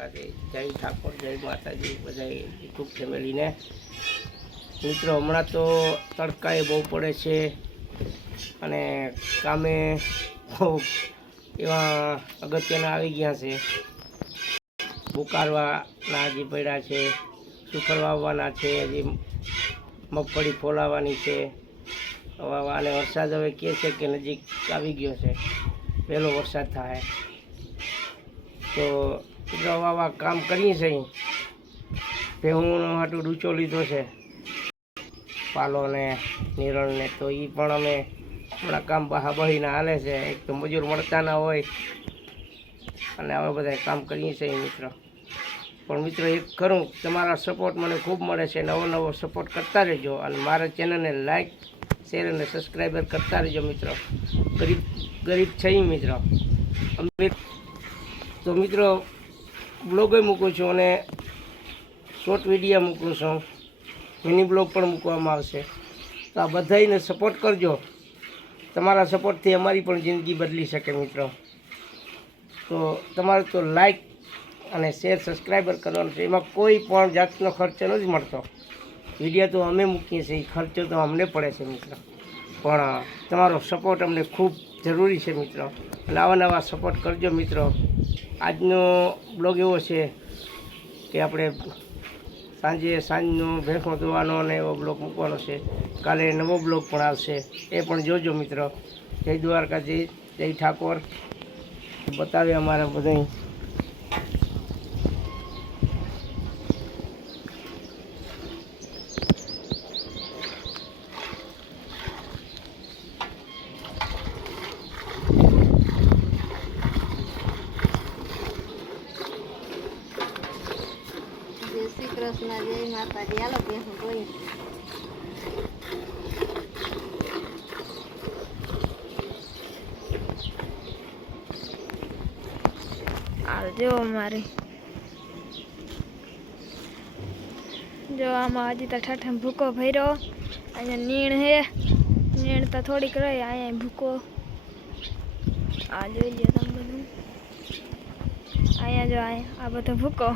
દ્વારકાથી જય ઠાકોર, જય માતાજી બધા યુટ્યુબ ફેમિલીને. મિત્રો, હમણાં તો તડકાએ બહુ પડે છે અને કામે બહુ એવા અગત્યના આવી ગયા છે. બુકારવાના હજી પડ્યા છે સુખર વાવવાના છે, હજી મગફળી ફોલાવવાની છે. અને વરસાદ હવે કહે છે કે નજીક આવી ગયો છે. પહેલો વરસાદ થાય. તો આવા કામ કરીએ છીએ ભેહુંનો હાટું રૂચો લીધો છે. પાલો ને નિરણ ને તો એ પણ અમે હમણાં કામ બહા બહીને હાલે છે. એક તો મજૂર મળતા ના હોય. અને હવે બધા કામ કરીએ છીએ મિત્રો. પણ મિત્રો એક ખરું તમારા સપોર્ટ મને ખૂબ મળે છે. નવો નવો સપોર્ટ કરતા રહેજો. અને મારા ચેનલને લાઈક શેર અને સબસ્ક્રાઈબર કરતા રહેજો મિત્રો. ગરીબ ગરીબ છે મિત્રો. અમે તો મિત્રો બ્લોગે મૂકું છું અને શોર્ટ વિડીયા મૂકું છું. મિની બ્લોગ પણ મૂકવામાં આવશે. તો આ બધાને સપોર્ટ કરજો. તમારા સપોર્ટથી અમારી પણ જિંદગી બદલી શકે મિત્રો. તો તમારે તો લાઈક અને શેર સબસ્ક્રાઈબર કરવાનું છે. એમાં કોઈ પણ જાતનો ખર્ચો નથી મળતો. વીડિયો તો અમે મૂકીએ છીએ. ખર્ચો તો અમને પડે છે મિત્રો. પણ, તમારો સપોર્ટ અમને ખૂબ જરૂરી છે મિત્રો. નવા નવા સપોર્ટ કરજો મિત્રો. આજનો બ્લોગ એવો છે કે આપણે સાંજે સાંજનો ભેંસો ધોવાનો અને એવો બ્લોગ મૂકવાનો છે. કાલે નવો બ્લોગ પણ આવશે. એ પણ જોજો મિત્રો. જય દ્વારકાજી જય ઠાકોર. બતાવે અમારે બધા શ્રી કૃષ્ણ જય માતાજી. હાલો બેસું કોઈ જો અમારે. જો આમાં હજી તો ઠાઠા ભૂકો ભર્યો. અહીંયા નીણ હે. નીણ તો થોડીક રહી, અહીંયા ભૂકો. આ જોઈ લ્યો તમે બધું. અહીંયા જો આ બધો ભૂકો.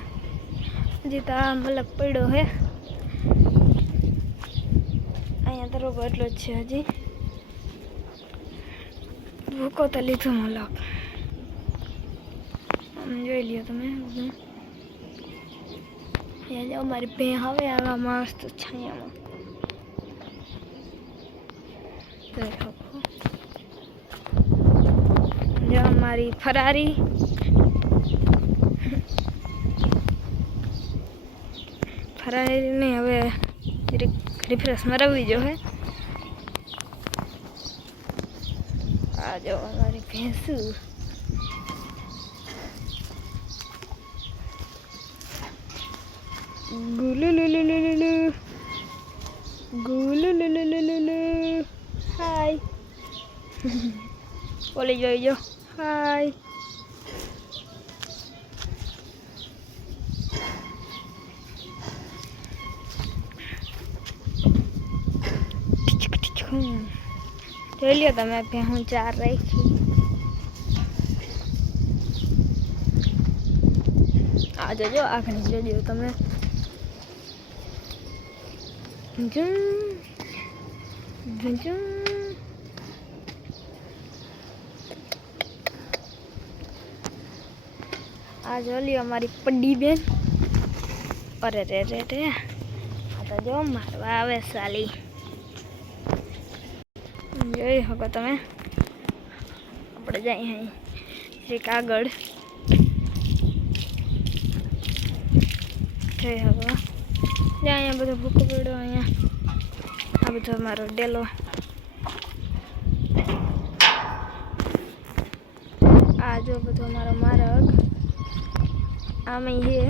હજી તો આ મતલબ પડ્યો હે. અહીંયા તો રોગો એટલો જ છે હજી. ભૂકો તો લીધો મતલબ. આમ જોઈ લ્યો તમે. બધું અહીંયા અમારી ભે હવે આવા મસ્ત છાયામાં. જો અમારી ફરારી. ફરારીને હવે રિફ્રેશ મરાવવી જો હે આ જો અમારી ભેંસું Gulululululu. Gulululululu. Hai. Boleh jo jo. Hai. જોઈ લ્યો તમે ભેહું ચાર રાખી આ જોજો આખણી જોજો તમે આ જો લ્યો અમારી પડી બેન. અરે રે રે રે. આ તો જો મારવા આવે સાલી. જોઈ શકો તમે. આપણે જઈ અહીં. એક આગળ. જોઈ શકો જ્યાં અહીંયા બધો ભૂકો પડ્યો અહીંયા. આ બધો મારો ડેલો. આ જો બધો મારો મારગ આમાં છે.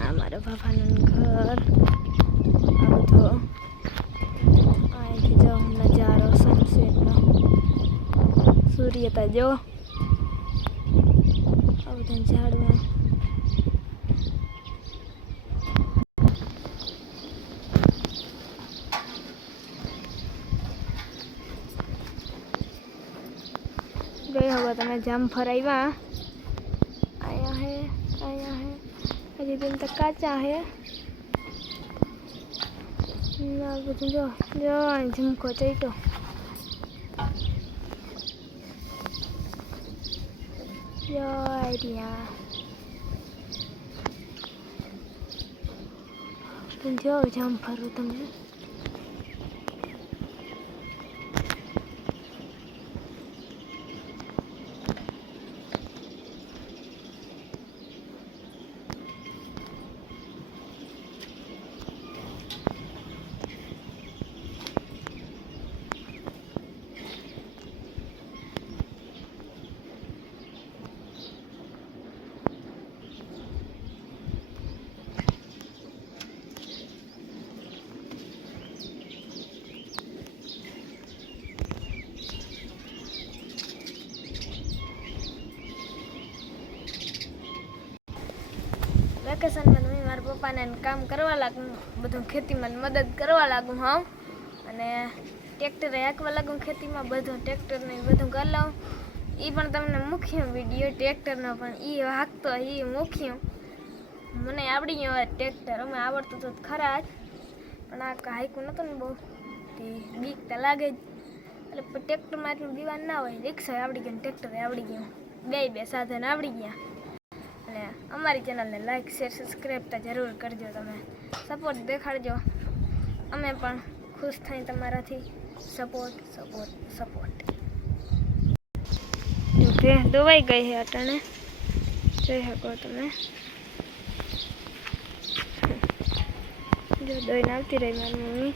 આ મારા બાપાનું ઘર. આ બધો. સૂર્યતા જો. આ બધા ઝાડમાં ગઈ હવે તમે જામ ફરાવ્યા. અહીંયા હે, આયા હે. હજી બેન તો કાચા હે. બધું જો જો ઝુમકો ચઈટો જો આઈડિયા તમે જો જામ ફરું તમને વેકેશનમાં હું મારા પપ્પાને કામ કરવા લાગું, બધું ખેતીમાં મદદ કરવા લાગું હું અને ટ્રેક્ટરે હાંકવા લાગું ખેતીમાં બધું ટ્રેક્ટરને બધું કરી લઉં. એ પણ તમને મુખ્ય વીડિયો, ટ્રેક્ટરનો પણ એ હાંકતો એ મૂક્યું. મને આવડી ગયો ટ્રેક્ટર, અમે આવડતું તો ખરા જ. પણ આ હાઈકું નહોતું ને બહુ. તે બીક તો લાગે જ. એટલે ટ્રેક્ટરમાં એટલું દીવાન ના હોય રિક્ષા આવડી ગયું ટ્રેક્ટર આવડી ગયું. બે બે સાધન આવડી ગયા. અને અમારી ચેનલને લાઈક શેર સબસ્ક્રાઈબ તો જરૂર કરજો તમે. સપોર્ટ દેખાડજો. અમે પણ ખુશ થઈ તમારાથી સપોર્ટ સપોર્ટ સપોર્ટ ભે દોવાઈ ગઈ છે અટાણે. જોઈ શકો તમે. જો દોઈને આવતી રહી મારી મમ્મી.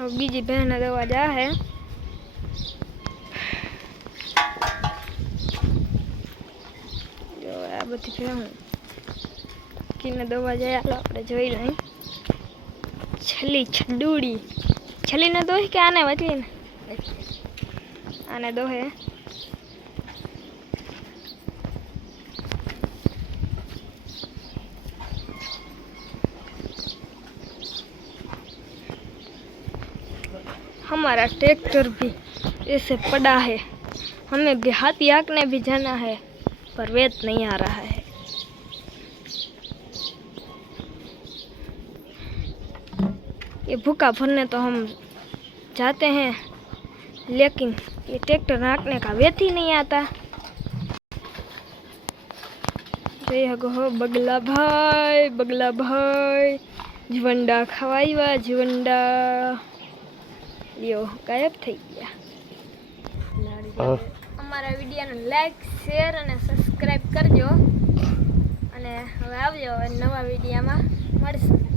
બીજી બહેન દવા જા હે જો આ બધી ભેણ કીને દવા જાય હાલો આપણે જોઈ લઈ છલી છડુડી છલીને દોહી કે આને વચલીને આને દોહે हमारा ट्रैक्टर भी ऐसे पड़ा है हमें भी हाथी हाँकने भी जाना है पर वेत नहीं आ रहा है ये भूखा भरने तो हम जाते हैं लेकिन ये ट्रैक्टर हाँकने का वेत ही नहीं आता જય હગો હો બગલા ભાઈ બગલા ભાઈ જીવંડા ખવાઈવા જીવંડા લ્યો ગાયબ થઈ ગયા. અમારા વિડીયોને લાઈક શેર અને સબસ્ક્રાઈબ કરજો. અને હવે આવજો નવા વિડીયોમાં મળશું.